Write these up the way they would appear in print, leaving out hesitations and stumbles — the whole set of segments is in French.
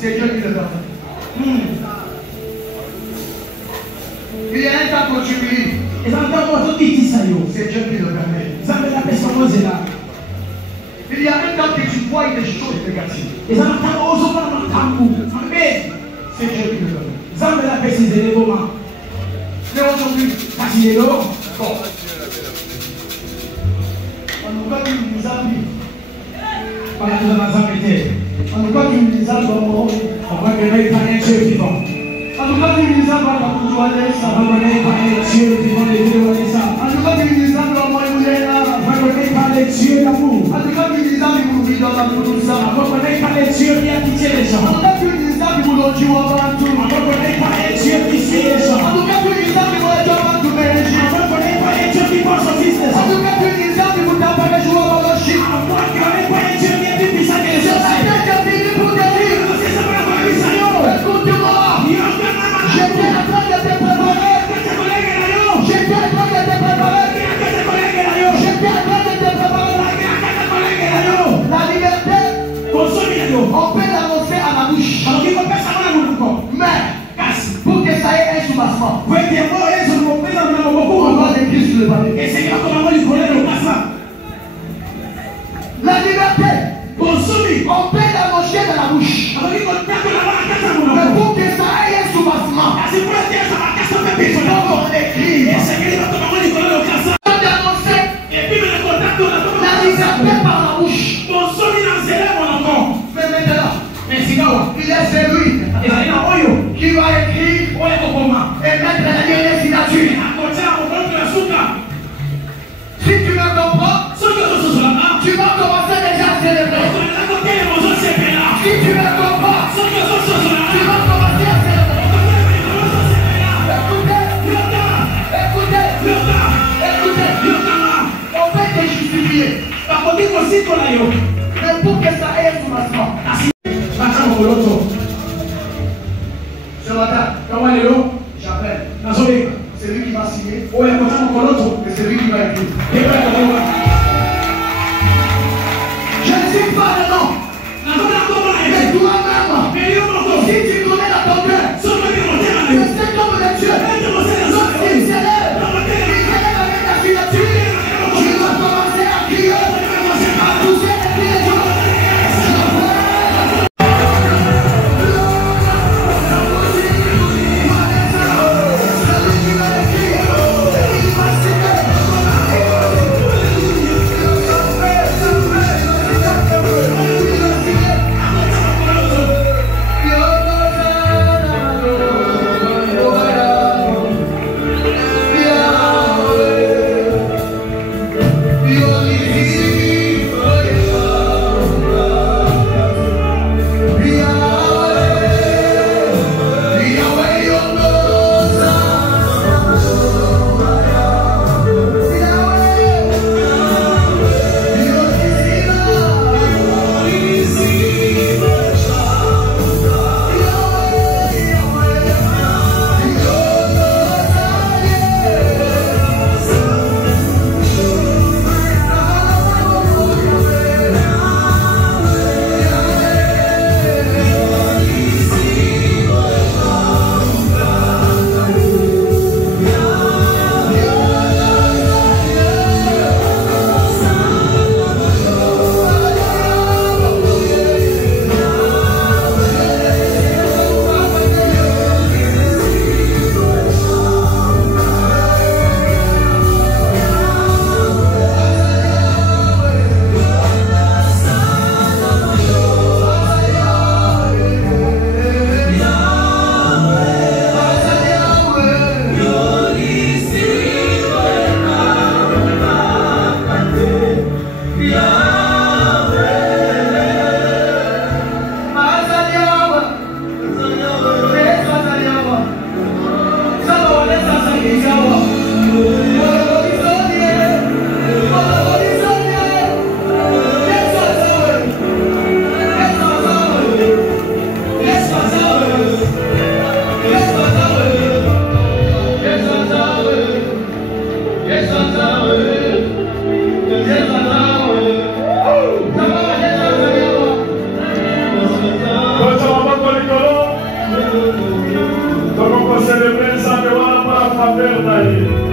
C'est Dieu qui le permet. Il y a un temps quand tu vis. C'est Dieu qui le permet. Il y a un temps que tu vois des choses négatives. C'est Dieu qui le permet. Mais aujourd'hui, bon. On nous va nous amis. On nous va nous on peut l'annoncer à la bouche. Mais pour que ça ait un soubassement, on doit l'écrire sur le papier. La liberté, on peut l'annoncer dans la bouche. Mais pour que ça ait un soubassement, on doit l'écrire. La liberté par la bouche. Mais maintenant, il est celui qui va écrire et mettre la dernière signature. Si tu me comprends, tu vas commencer déjà à célébrer. Si tu me comprends, tu vas commencer à célébrer. Écoutez, on peut te justifier. Mais pour que ça ait un soubassement, ce matin, j'appelle. C'est lui qui va signer. Et c'est lui qui va écrire. Je ne suis pas le nom. Mais toi-même, si tu connais la ton cœur, c'est comme le Dieu. Lorsqu'il s'élève avec ta signature, tu vas commencer à crier, à pousser les pieds de Dieu. célébrer ça de voir par la faveur d'ailleurs.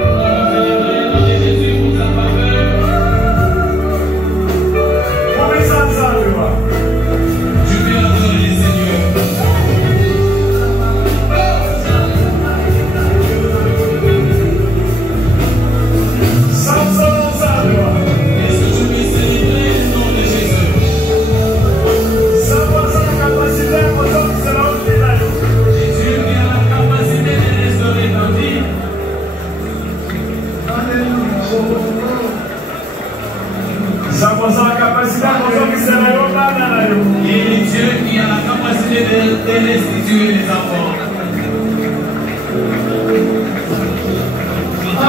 Dieu qui a la capacité de restituer les enfants.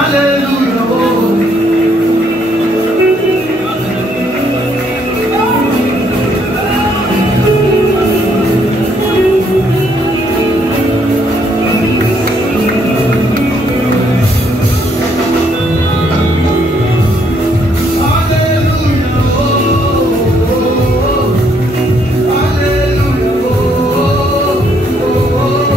Alléluia. Oh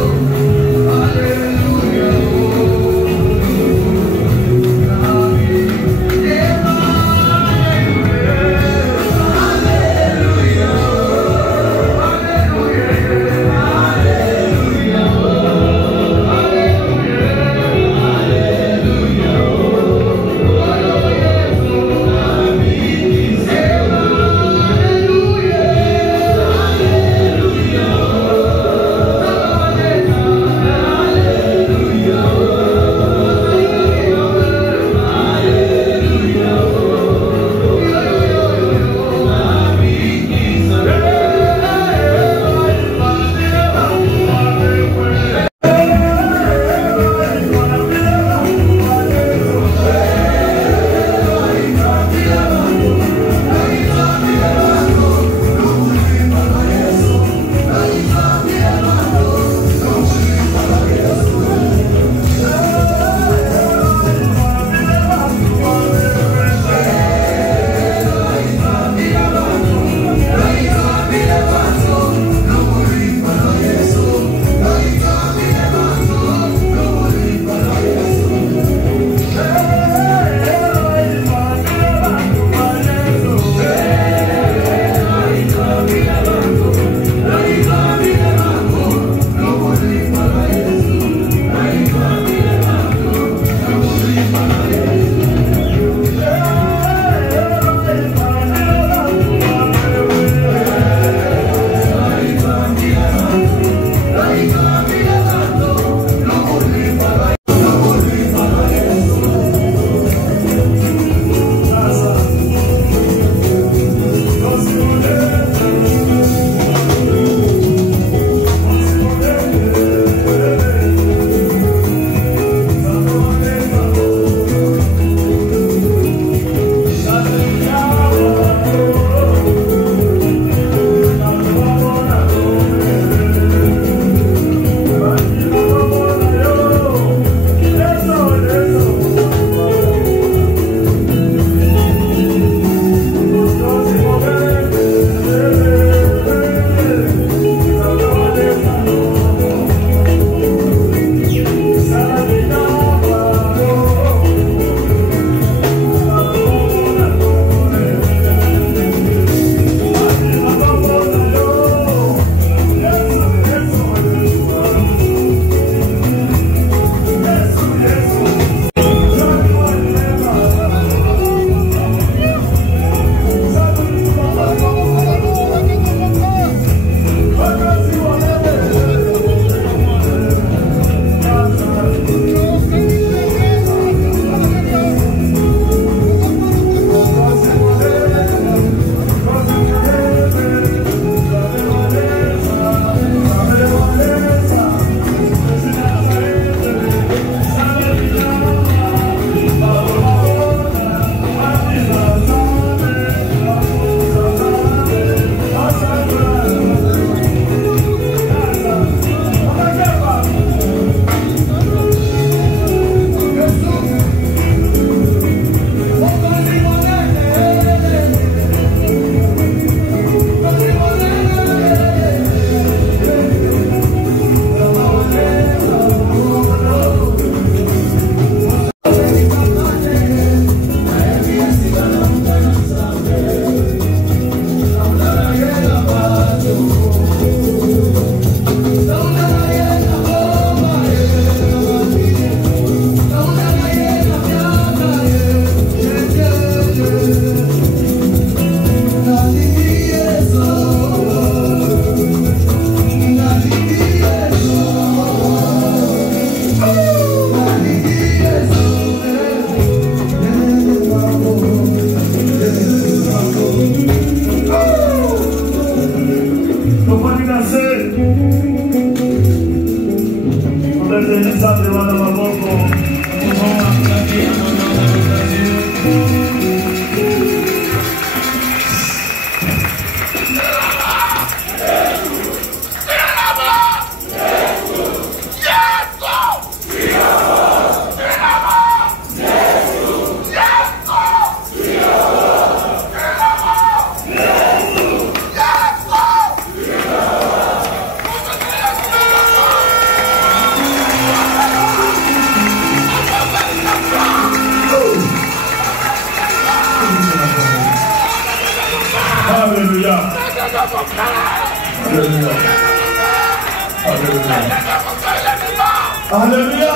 Alléluia.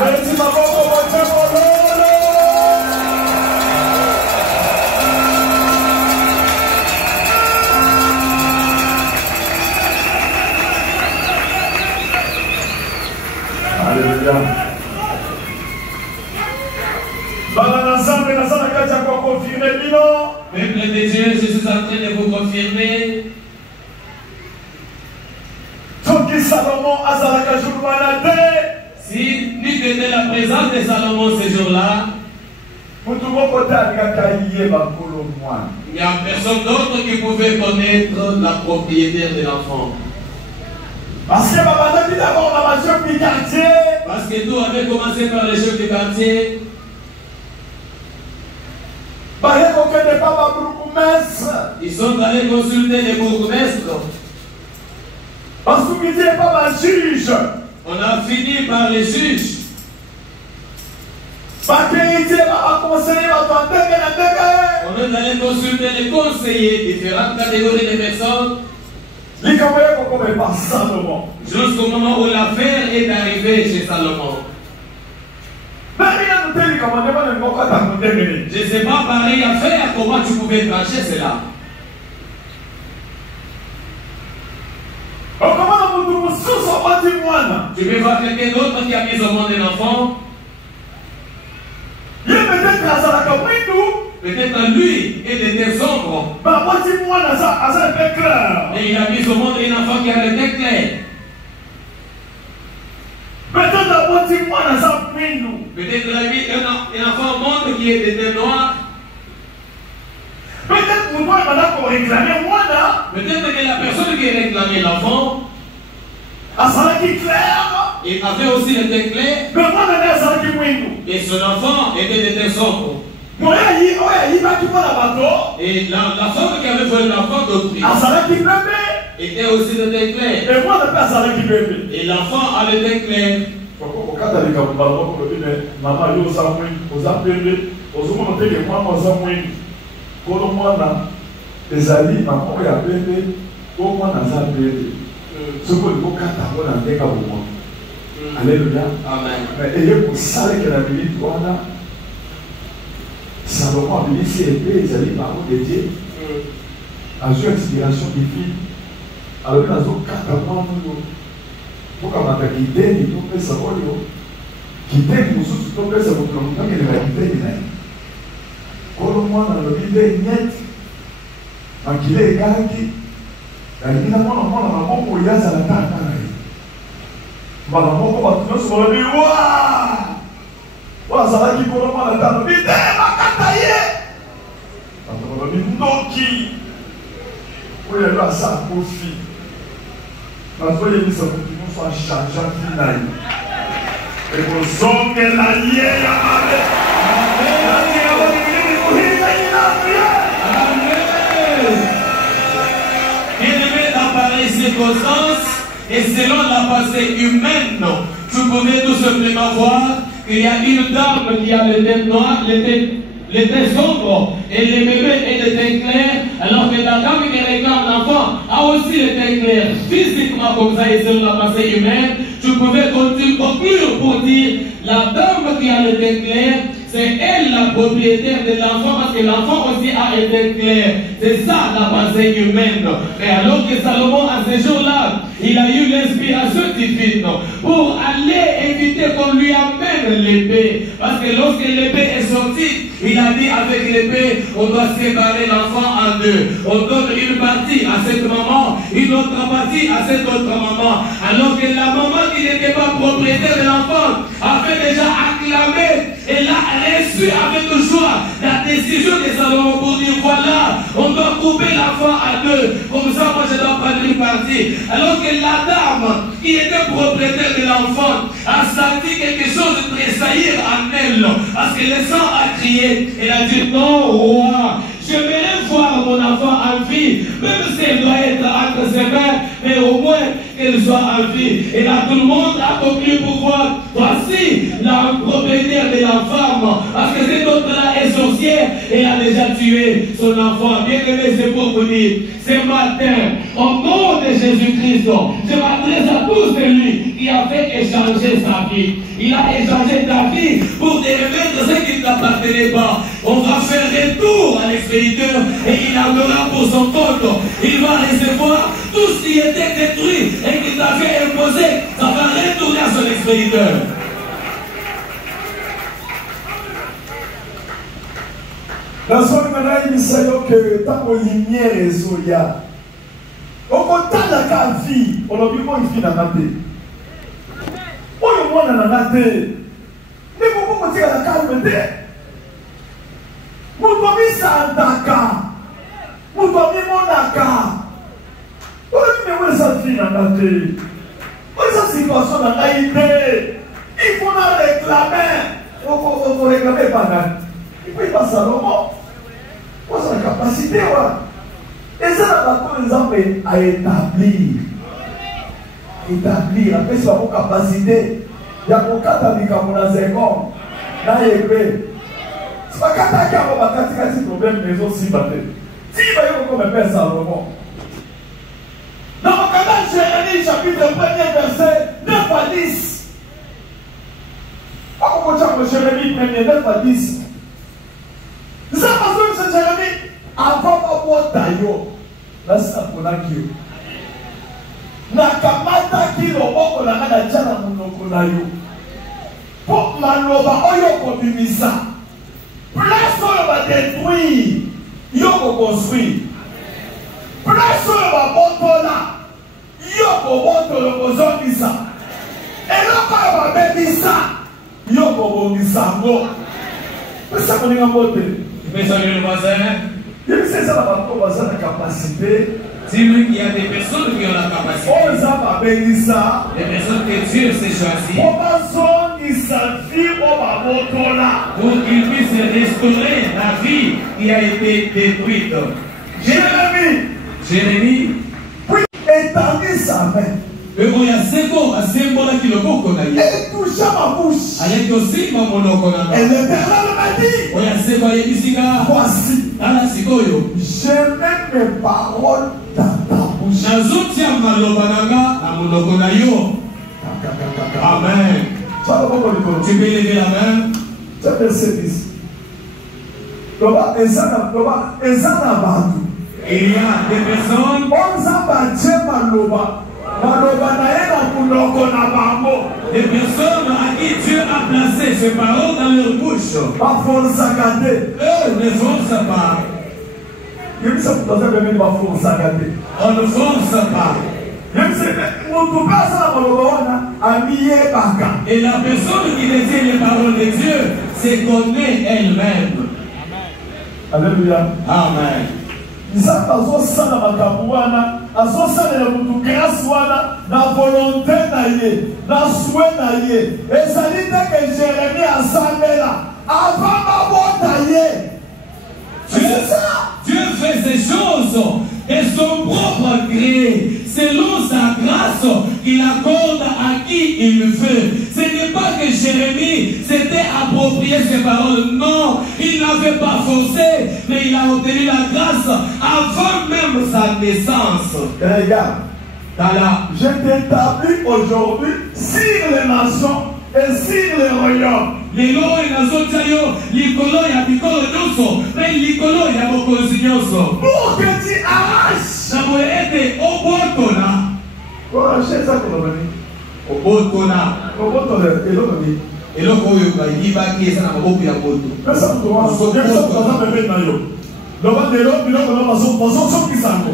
Merci ma Alléluia. Peuple de Dieu, je suis en train de vous confirmer. Si n'eût été la présence de Salomon ce jour-là, il n'y a personne d'autre qui pouvait connaître la propriétaire de l'enfant. Parce que tout avait commencé par les chefs du quartier. Ils sont allés consulter les bourgmestres. On a fini par les juges. On est allé consulter les conseillers, différentes catégories de personnes. Jusqu'au moment où l'affaire est arrivée chez Salomon. Je ne sais pas pareil à faire, comment tu pouvais trancher cela. Tu peux voir quelqu'un d'autre qui a mis au monde un enfant. Peut-être lui était sombre. Mais il a mis au monde un enfant qui avait été clair. Peut-être qu'il a mis un enfant au monde qui était noir. Peut-être que la personne qui réclamait l'enfant, il avait aussi le teint clair. Et son enfant était de teint sombre. Et la femme qui avait volé l'enfant d'autrui était aussi de teint clair. Et l'enfant a le teint clair. Alléluia. Amen. Et pour ça que la Bible Salomon a dit c'est épée, ils allaient parole de Dieu. A eu inspiration divine. Alors nous avons 4 mois pour qu'on a quitté, il faut faire ça. Quitter nous tous, il faut faire ça pour qu'on ait la quitté. Quand on a la Bible net, en qu'il est gagné, il y a un moment où il y a un temps. Et selon la pensée humaine, tu pouvais tout simplement voir qu'il y a une dame qui a le teint noir, le teint sombre, et le bébé est de teint clair, alors que la dame qui réclame l'enfant a aussi le teint clair. Physiquement comme ça, et selon la pensée humaine, tu pouvais conclure pour dire la dame qui a le teint clair, c'est elle la propriétaire de l'enfant parce que l'enfant aussi a été clair. C'est ça la pensée humaine. Mais alors que Salomon, à ce jour-là, il a eu l'inspiration divine pour aller éviter qu'on lui amène l'épée. Parce que lorsque l'épée est sortie, Il a dit avec l'épée, on doit séparer l'enfant en deux. On donne une partie à cette maman, une autre partie à cette autre maman. Alors que la maman qui n'était pas propriétaire de l'enfant avait déjà acclamé et l'a reçu avec joie la décision de Salomon pour dire voilà, on doit couper l'enfant à deux. Comme ça, moi je dois prendre une partie. Alors que la dame qui était propriétaire de l'enfant a senti quelque chose de tressaillir en elle. Parce que le sang a crié. Elle a dit non, roi. J'aimerais voir mon enfant en vie, même si elle doit être entre ses mains, mais au moins qu'elle soit en vie. Et là, tout le monde a conclu pour voir. Voici la propriétaire de la femme. Parce que cette autre-là est sorcière et a déjà tué son enfant. Bien aimé, c'est pour vous dire, ce matin, au nom de Jésus-Christ, je m'adresse à tous celui qui a fait échanger sa vie. Il a échangé ta vie pour te remettre ce qui ne t'appartenait pas. On va faire retour à l'expéditeur et il en aura pour son compte. Il va recevoir tout ce qui était détruit et qui t'avait imposé. Ça va retourner à son expéditeur. Dans son ménage, il sait que tant que lumière est soya, au contact de la vie, on a vu qu'il finit dans la tête. On a vu dans la tête. Mais pourquoi on tire la calme? Mutomi Santaka, Mutomi Monaka. On a vu ça finit dans la tête. Cette situation dans la idée, il faut la réclamer. Il faut réclamer pendant. Il faut y passer à l'homme. Pour sa capacité, et ça, par exemple, à établir. Établir, après, c'est votre capacité. Il y a mon cas avec mon zégon. Là, il est prêt. C'est pas qu'à ta carte, on va t'attirer un problème, mais aussi, si il va y avoir comme un père Salomon. Dans mon canal, Jérémie, chapitre 1er, verset 9 à 10. Pourquoi on Jérémie 1er, 9 à 10? Ça parce que Jérémie, avant ma boîte d'ailleurs, là c'est un peu qui nakamata ki loboko na ngana tjana monoko na yo. Pour maloba oyo kobimisa. Place oyo ba détruire, yo ko construire. Place oyo ba botola, yo ko botola ko zongisa. Eloko oyo ba bebisa, yo ko bongisa ngo. Pesa koninga bote. Mais ça le voisin. Il sait ça la capacité. Dis-lui qu'il y a des personnes qui ont la capacité. Des personnes que Dieu s'est choisi. Pour qu'ils puissent restaurer la vie qui a été détruite. Jérémie. Étendit sa main. Et toucha ma bouche. Et l'Éternel m'a dit, voici, je mets mes paroles dans ta bouche. Amen. Tu peux lever la main. C'est verset 10. Il y a des personnes des personnes à qui Dieu a placé ses paroles dans leur bouche. Eux ne forcent pas. On ne force pas. Et la personne qui détient les paroles de Dieu se connaît elle-même. Alléluia. Amen. Isaac azosala makambo wana azosalela mutu grâce wana na volonté na ye na souhait na ye ezali te ke Jérémie asambela avant mabota ye. Dieu fait ces choses et son propre gré, selon sa grâce qu'il accorde à qui il le veut. Ce n'est pas que Jérémie s'était approprié ses paroles. Non, il n'avait pas forcé, mais il a obtenu la grâce avant même sa naissance. Et regarde, je t'établis aujourd'hui sur les nations et sur les royaumes. Les lois et les autres, l'icolo ya bikolo nyonso, mais l'icolo ya bokonzi nyonso. Pour que tu arraches. Ça peut être au botona. Pour arracher ça qu'on a dit. Au botona. Au botona, et l'autre dit. Et là, quand il va qui est ça, on va bien moto. Mais ça, tu vois, c'est bien ça, on va mettre dans l'eau. Donc, on est là, puis là, on va sortir qui s'en va.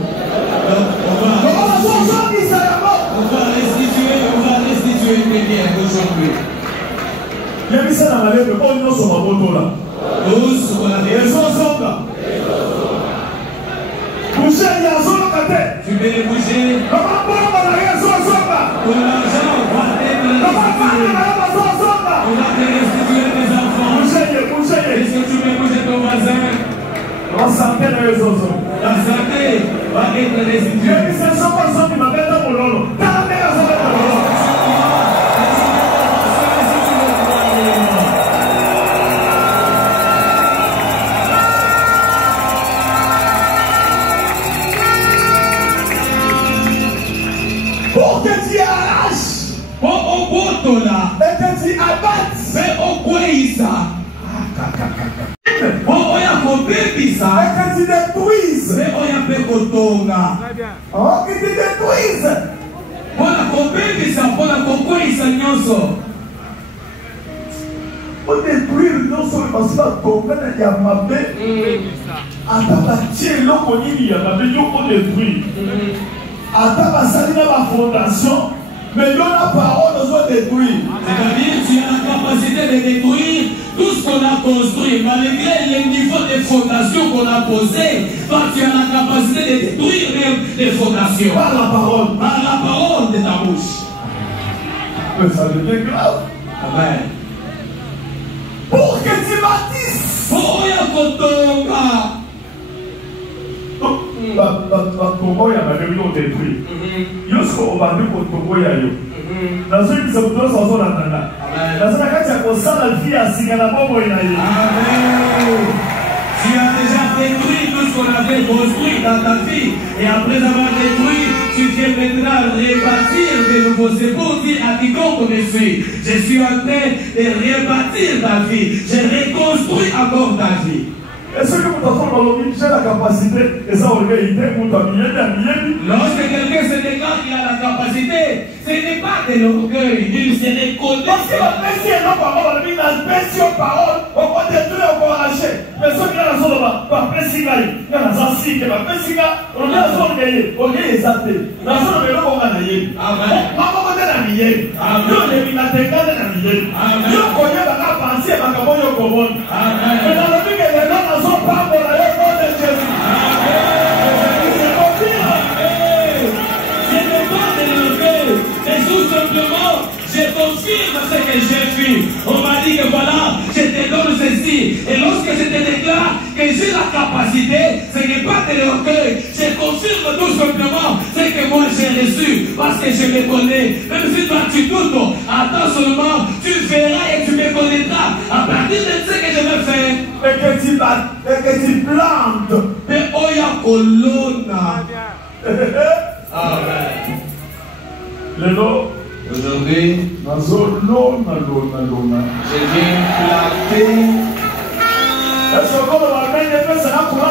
On va restituer les biens aujourd'hui. Il y a mis ça dans la lèvre, mais pas une autre sur ma moto là. Tous, on a Ils sont ensemble là. Boucher, il y a un seul côté. Tu peux les bouger. Comment on a rien sur ensemble là? Pour l'argent, on va te restituer tes enfants. Boucher. Est-ce que tu peux bouger ton voisin? La santé de les autres. La santé va être restituée. Il y a mis 500% qui m'appellent dans mon lolo. T'as la meilleure santé de mon lolo. Pour que tu arraches, et que tu abattes, et que tu détruises, oh, que tu détruises. Pour détruire non seulement parce que y a ma paix, à ta bâtie, l'eau qu'on y a ma paix, on détruit. À ta salina ma fondation, mais l'on a parole, on doit détruire. C'est-à-dire, tu as la capacité de détruire tout ce qu'on a construit, malgré les niveaux de fondation qu'on a posés. Toi, tu as la capacité de détruire même les fondations. Par la parole. Par la parole de ta bouche. Mais ça devient grave. Amen. Pour que tu bâtisses. Pour y kotonga. Congo ya babeli on détruit. Yosko obandi Congo ya yo. Nazo qui se doit s'en attendre. Nazo nakati ya kosala vie ya singana bobo ina ye. Amen. Tu as déjà détruit tout ce qu'on avait construit dans ta vie. Et après avoir détruit, tu viens maintenant rebâtir de nouveaux. C'est pour dire à quiconque je suis en train de rebâtir ta vie. Je reconstruis encore ta vie. Est-ce que vous avez la capacité et ça on lorsque quelqu'un se déclare qu'il a la capacité, ce n'est pas de l'orgueil, il se reconnaît. Parce que la personne n'a pas parole, on va détruire, on va arracher. Mais ceux qui ont la zone, par Pessiga, il y a la Zansi, par Pessiga, on a la zone gagnée, on est exalté. La zone de l'eau, on a gagné. Amen. Maman, on est la millier. Amen. Nous, les minateka, on est la millier. Amen. Nous, on connaît la pensée, on a gagné au Comon. Amen. Mais dans le but que les gens ne sont pas pour la réponse de Jésus. Et tout simplement, je confirme ce que j'ai vu. On m'a dit que voilà, je te donne ceci. Et lorsque je te déclare que j'ai la capacité, ce n'est pas de l'orgueil. Je confirme tout simplement ce que moi j'ai reçu. Parce que je me connais. Même si toi tu doutes, attends seulement, tu verras et tu me connaîtras. À partir de ce que je vais faire. Et que tu plantes. Et Oya Colonna. Amen. Aujourd'hui, je viens planter. Est-ce que vous avez fait ça pour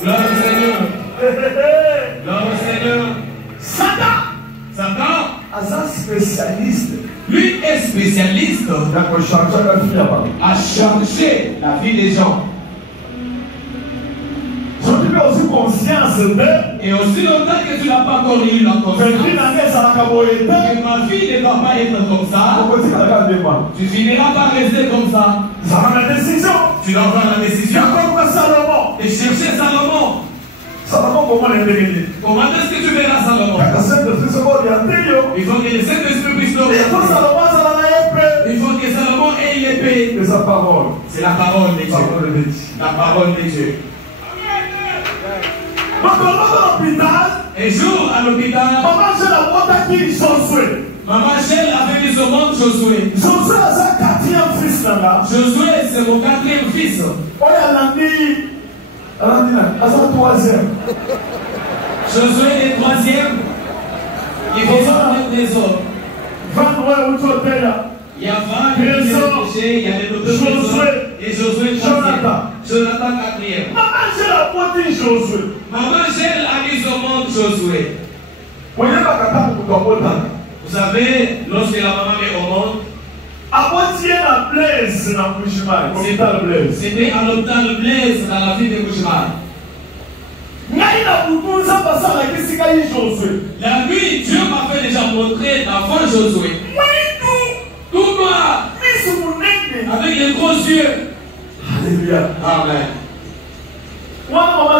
Gloire au Seigneur. Gloire au Seigneur. Satan. Un spécialiste. Lui est spécialiste à changer la vie des gens. Je dis aussi conscience et aussi longtemps que tu n'as pas encore eu la conscience que ma vie ne va pas être comme ça, tu finiras par rester comme ça. Tu dois prendre la décision et chercher Salomon. Comment est-ce que tu verras Salomon? Il faut que le Saint-Esprit puisse t'orienter. Il faut que Salomon ait l'épée. C'est sa parole. C'est la parole de Dieu. La parole de Dieu. Un jour à l'hôpital, Maman Chelle avait mis au monde Josué. Josué, c'est mon 4e fils. Josué est troisième. Il faut sortir des hommes. Il y a 20 qui ont péché, il y a les deux Josué et Josué troisième. Jonathan quatrième. Maman Gèle a mis au monde Josué. Vous savez, lorsque la maman met au monde, c'était à l'hôpital Blaise dans la ville de Bouchemar. La nuit, Dieu m'avait déjà montré l'enfant Josué. Tout noir, avec les gros yeux. Alléluia. Amen. La maman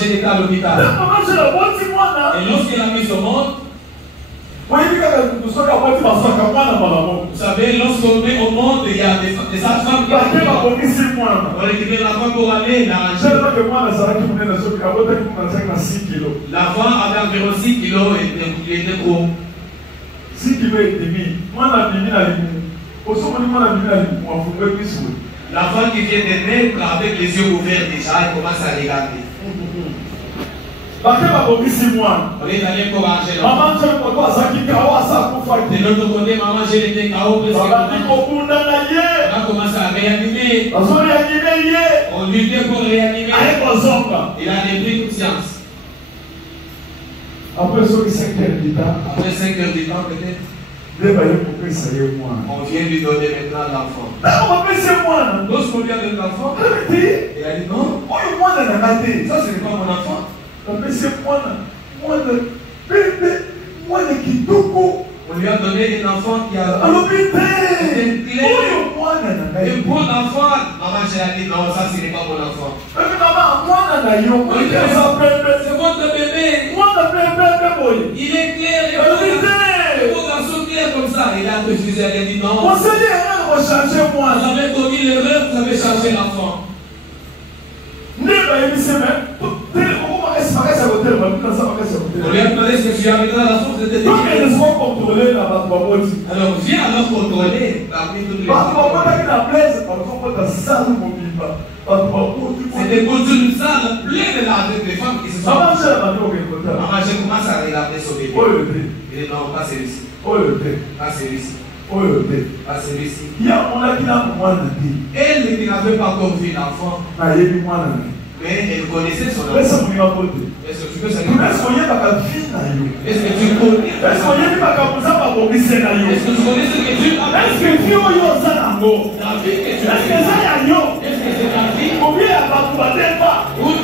Gèle était à l'hôpital. Et lorsqu'elle a mis au monde, vous savez, lorsqu'on met au monde, il y a des femmes qui on récupère l'enfant pour aller l'arranger. L'enfant avait environ 6 kilos et il était gros. 6 kilos et demi. L'enfant qui vient de naître avec les yeux ouverts déjà, il commence à regarder. On est allé pour arranger l'enfant. De l'autre côté, maman, j'ai été KO presque. On a commencé à réanimer. On luttait pour réanimer. Il a repris toute science. Après 5 heures du temps, peut-être, on vient lui donner maintenant l'enfant. Lorsqu'on lui a donné l'enfant, il a dit non, ça ce n'est pas mon enfant. On lui a donné un enfant qui a été clair. Un bon enfant. Maman, j'ai dit non, ça ce n'est pas mon enfant. C'est votre bébé. Il est clair. Il est un garçon clair comme ça. Il a refusé. Il a dit non. Vous avez commis l'erreur, vous avez changé l'enfant. On lui a demandé ce que tu as mis dans la source de tes alors viens alors contrôler parmi toutes les c'était pour une salle pleine de femmes qui se sont maman, je commence à regarder son bébé. Il dit non, pas celui-ci. Pas celui-ci. Pas celui-ci. Elle qui n'avait pas encore vu l'enfant, mais elle connaissait son enfant. Est-ce que tu peux savoir? Est-ce que tu connais? Est-ce que tu connais ce que Dieu a fait? La vie que tu as fait? Est-ce que c'est ta vie? Ou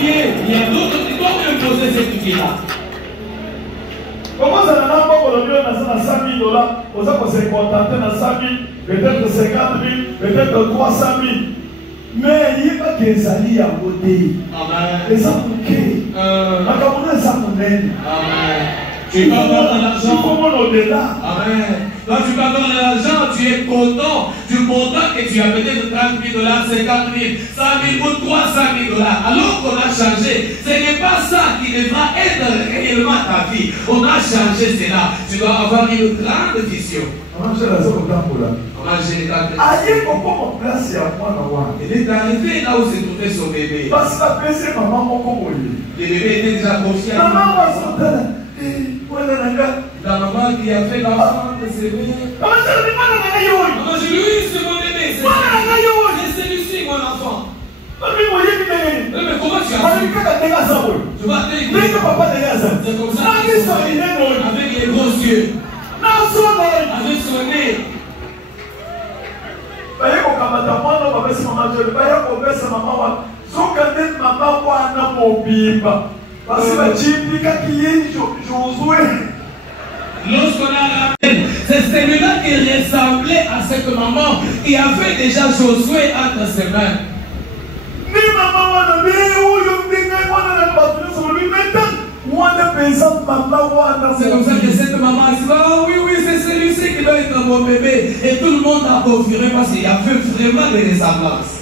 bien il y a d'autres qui doivent me poser cette question-là. Comment ça n'a pas aujourd'hui on a 100 000 $, on s'est contenté dans 100 000, peut-être 50 000, peut-être 300 000. Mais il n'y a pas que ça lie à côté. Et ça pour qui? La Cameroun, ça pour elle. Tu peux avoir de l'argent. Au-delà. Amen. Quand tu peux avoir de l'argent, tu es content. Tu es content que tu as peut-être 30 000 $, 50 000, 100 000 ou 300 000 $. Alors qu'on a changé. Ce n'est pas ça qui devra être réellement ta vie. On a changé cela. Tu dois avoir une grande vision. Il est arrivé là où se trouvait son bébé. Le bébé était déjà confiant. La maman qui a fait l'enfant de ses bébés. Maman, je lui c'est mon bébé. C'est celui-ci, mon enfant. Mais comment tu as fait? Je vais te dire. C'est comme ça. Avec les gros yeux. Avec son nez. Lorsqu'on a rappelé, c'est celui-là qui ressemblait à cette maman qui avait déjà Josué entre ses mains. C'est comme ça que cette maman a dit, oh oui, c'est celui-ci qui doit être mon bébé. Et tout le monde a confirmé parce qu'il y avait vraiment des ressemblances.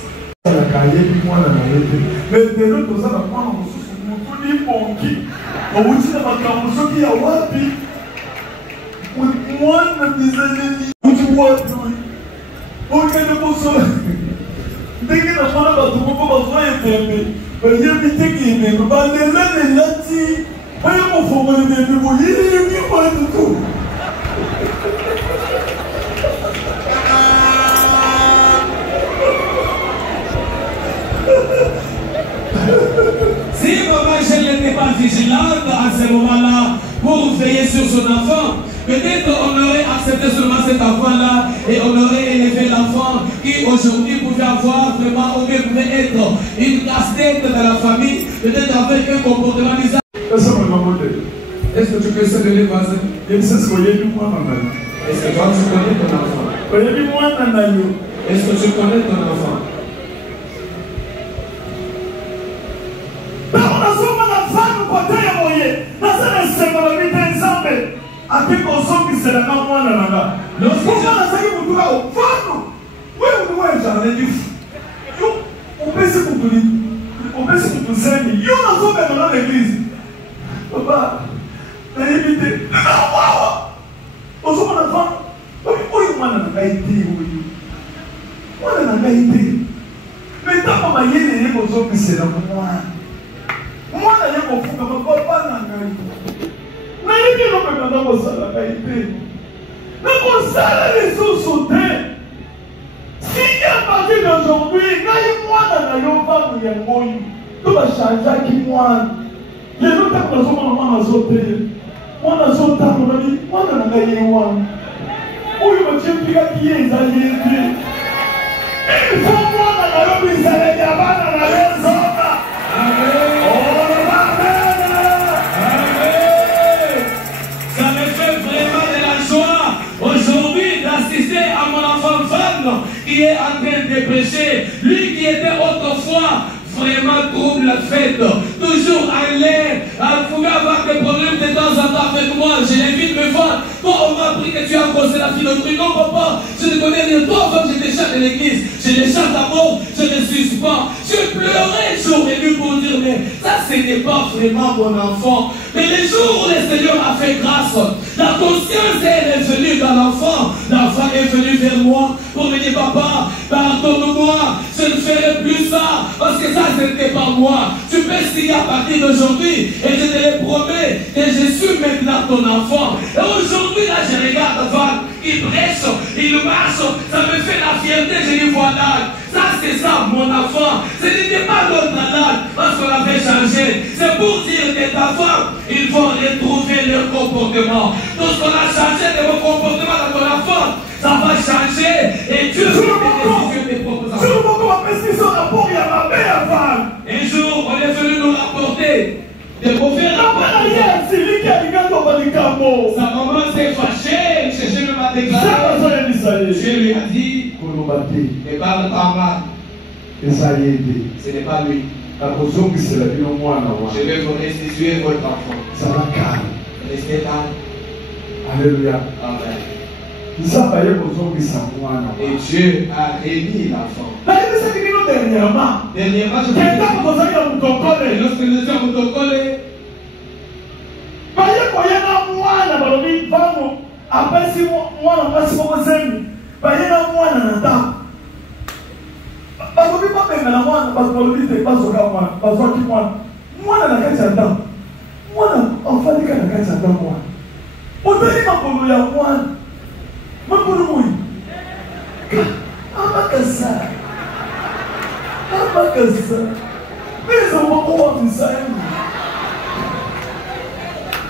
Dès que la femme va trouver pour avoir un bébé, il y a un petit qui est bébé. Il y a un petit qui Si maman Michel n'était pas vigilante à ce moment-là pour veiller sur son enfant, peut-être on aurait accepté seulement cet enfant-là et on aurait élevé l'enfant qui aujourd'hui pouvait avoir vraiment, ou bien pouvait être une casse-tête dans la famille, peut-être avec un comportement bizarre. Est-ce que tu peux se donner voisin? Est-ce que toi tu connais ton enfant? Est-ce que tu connais ton enfant? Qui est en train de prêcher, lui qui était autrefois vraiment trouble la fête, toujours à l'air, elle pouvait avoir des problèmes de temps en temps avec moi, je l'invite me voir, quand on m'a appris que tu as causé la fille d'autrui, non papa, je ne connais rien, toi quand je te chante de l'église, je les chante à mort, je ne suis pas, je pleurais jour et nuit pour dire, mais ça ce n'est pas vraiment mon enfant, mais les jours où le Seigneur a fait grâce, la conscience est venue dans l'enfant est venu vers moi pour me dire, papa, pardonne-moi, je ne ferai plus ça, parce que ça ce n'était pas moi, tu peux signer à partir d'aujourd'hui, et je te le promets, que je suis maintenant ton enfant, et aujourd'hui là je regarde Val, il prêche, il marche, ça me fait la fierté, je dis voilà, ça c'est ça mon enfant, ce n'était pas l'autre malade, parce qu'on avait changé, c'est pour dire que ta femme, ils vont retrouver leur comportement, tout ce qu'on a changé de mon comportement dans ton enfant, ça va changer, et Dieu fait des décisions des propres enfants. Un jour, on est venu nous rapporter des conférences. Sa maman s'est fâchée, cherchait même à déclarer. Dieu lui a dit, ne parle pas mal. Ce n'est pas lui. Je vais vous restituer votre enfant. Restez calme. Alléluia. Amen. Et Dieu a réuni l'enfant. Dernièrement, je vous dis, lorsque nous étions au Mutokole,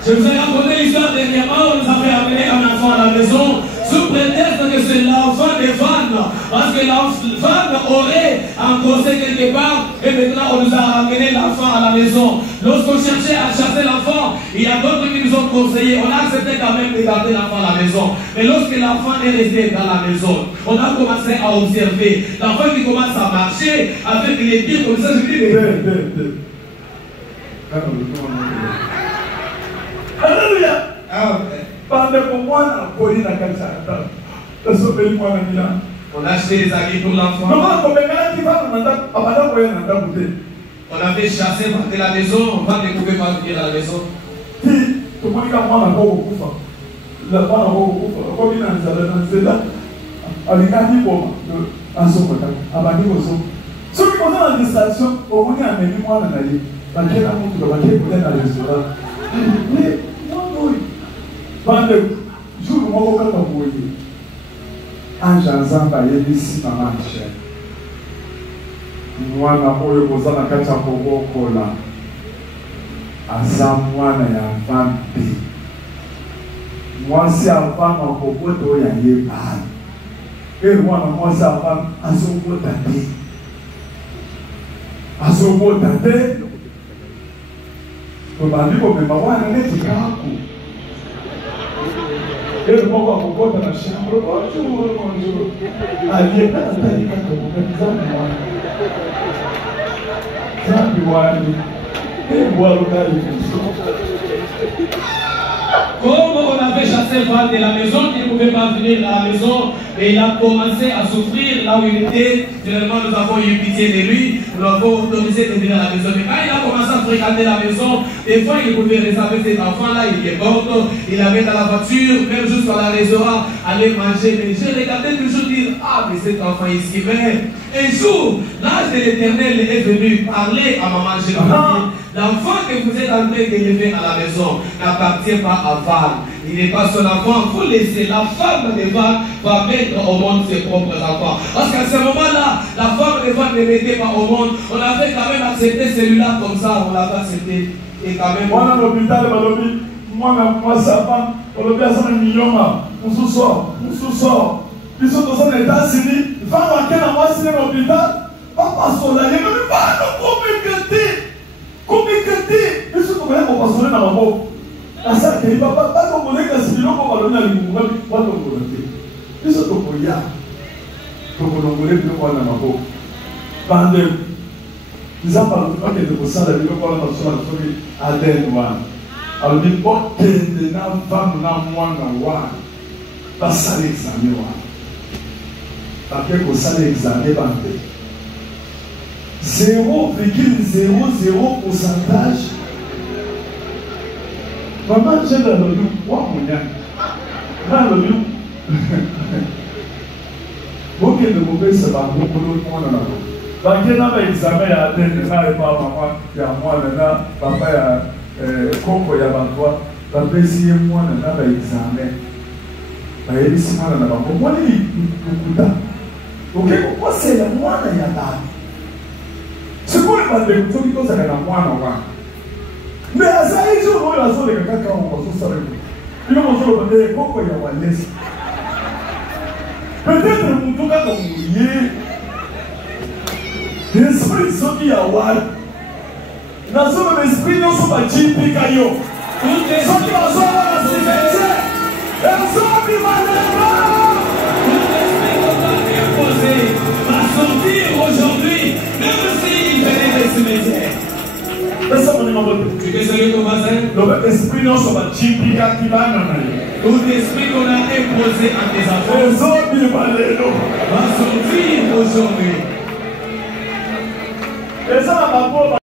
je vous ai raconté l'histoire dernièrement où nous avons amené un enfant à la maison sous prétexte que c'est l'enfant de Van, parce que l'enfant aurait engrossé quelque part et maintenant on nous a ramené l'enfant à la maison. Lorsqu'on cherchait à chasser l'enfant, il y a d'autres qui nous ont conseillé, on a accepté quand même de garder l'enfant à la maison. Mais lorsque l'enfant est resté dans la maison, on a commencé à observer l'enfant qui commence à marcher avec les pieds comme ça, je dis Alléluia. Amen. On a acheté des habits pour l'enfant. On avait chassé de la maison, on ne pouvait pas venir à la maison. Ceux qui sont dans la distraction, au moins, un menu, moi, on a dit, dans quel amour tu vas aller dans le restaurant. Mais, moi, oui. Pendant le jour où on va au Cameroun, Ange Azamba, il est ici, maman, chère. Mwana oyo kozala kati ya kobokola aza mwana ya vampe mwasi avanga kokota oyo ayebana e mwana mwasi avanga azokota te tobandi komema wana neti kaku e moko akokota na chambre bonjour aliekatatalika kokatiza mwana Comme on avait chassé Val de la maison, il ne pouvait pas venir à la maison, et il a commencé à souffrir là où il était. Finalement, nous avons eu pitié de lui, nous l'avons autorisé de venir à la maison. Mais quand il a commencé à fréquenter la maison, des fois il pouvait réserver cet enfant-là, il est mort, il avait dans la voiture, même jusqu'à la restaurant, aller manger. Mais je regardais toujours dire, ah, mais cet enfant ici, mais un jour, l'âge de l'Éternel est venu parler à maman Jérémie. L'enfant que vous êtes en train d'élever à la maison n'appartient pas à Val. Il n'est pas son enfant. Il faut laisser. La femme de Val va mettre au monde ses propres enfants. Parce qu'à ce moment-là, la femme de Val ne mettait pas au monde. On avait quand même accepté celui-là comme ça. On l'avait accepté. Et quand même. Moi, dans l'hôpital, moi, ça va. On l'a fait à 1 million. On sous-sort. Ils sont dans les États-Unis. Il va marquer la moitié de l'hôpital. Papa, son allié. Mais pas nous communiquer. Ils sont comme ça pour passer dans la mort. À ça, il ne va pas communiquer si il faut pas donner à l'humour. Pas communiquer. Ils sont comme ça. Pour communiquer, ils vont dans la mort. Pendant ils ont parlé de ça, ils vont parler de ça à Denouan. Alors, ils vont tendre na femme na moi. Pas ça l'examen. Après qu'on ça l'examen, 0,00% maman j'ai dans le loup, quoi mon gars dans le loup ok de mauvais c'est pas beaucoup de monde là parce que dans l'examen il y a des gens et pas maman il y a moi là papa il y a coco il y a toi papa ici moi là dans l'examen il y a ici moi là moi il ok pourquoi c'est le moi là il y a là c'est quoi le bandé tout qui cause à la moi là mais à ça ils ont la zone de caca on va se savoir ils vont se demander pourquoi il y a un laisse peut-être mon tout cas comme lié l'esprit sorti à Wal la zone de l'esprit non sont pas typiques à yo sorti à zone à cimetière et zone qui va là-bas va sortir aujourd'hui même s'il venait des cimetières. Tu peux saluer ton voisin? L'esprit non sont pas typiques qui va dans tout esprit qu'on a imposé à tes enfants va sortir aujourd'hui.